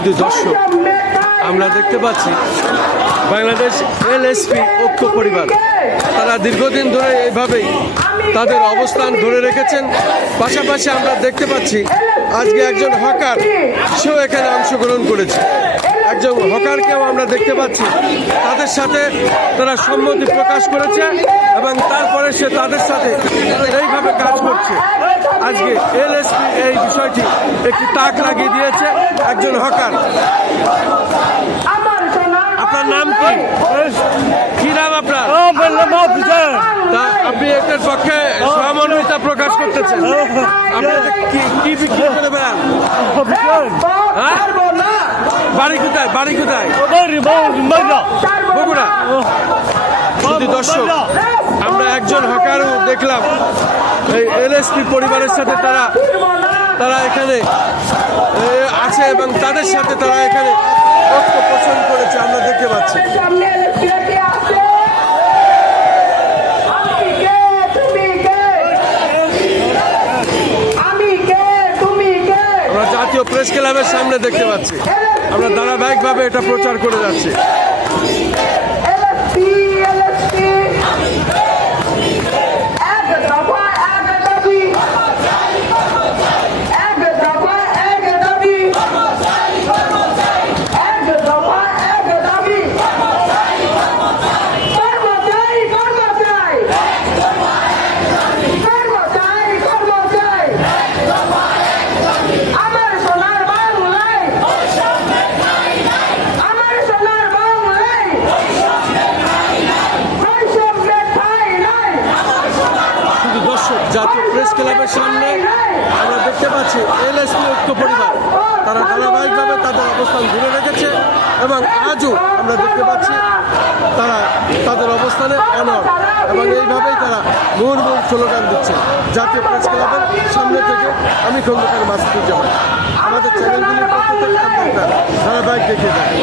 শুধু দর্শক, আমরা দেখতে পাচ্ছি বাংলাদেশ এলএসপি ঐক্য পরিবার তারা দীর্ঘদিন ধরে এইভাবেই তাদের অবস্থান ধরে রেখেছেন। পাশাপাশি আমরা দেখতে পাচ্ছি আজকে একজন হকার সেও এখানে অংশগ্রহণ করেছে। একজন হকারকেও আমরা দেখতে পাচ্ছি তাদের সাথে তারা সম্মতি প্রকাশ করেছে এবং তারপরে সে তাদের সাথে এইভাবে কাজ করছে। আজকে এলএসপি এই বিষয়টি একটি তাক লাগিয়ে দিয়েছে একজন হকার। আপনার নাম কি? কি নাম আপনার? আপনি এটার পক্ষে সহমর্মিতা প্রকাশ করতেছেন। আপনি কি বিক্রি করে বেড়ান? বাড়ি কোথায়? বাড়ি কোথায়? বগুড়া। শুধু দর্শক, আমরা একজন হকারও দেখলাম এই এলএসপি পরিবারের সাথে তারা এখানে আছে এবং তাদের সাথে তারা এখানে ঐক্য পোষণ করেছে আমরা দেখতে পাচ্ছি। আমরা জাতীয় প্রেস ক্লাবের সামনে দেখতে পাচ্ছি, আমরা ধারাবাহিকভাবে এটা প্রচার করে যাচ্ছি। জাতীয় প্রেস ক্লাবের সামনে আমরা দেখতে পাচ্ছি এলএসপি ঐক্য পরিবার তারা ধারাবাহিকভাবে তাদের অবস্থান ধরে রেখেছে এবং আজও আমরা দেখতে পাচ্ছি তারা তাদের অবস্থানে অনড় এবং এইভাবেই তারা মুহুর্মুহ স্লোগান দিচ্ছে। জাতীয় প্রেস ক্লাবের সামনে থেকে আমি খন্দকার মাসুদুজ্জামান, আমাদের চ্যানেলগুলির পক্ষ থেকে আমরা একটা ধারাবাহিক দেখিয়ে থাকি।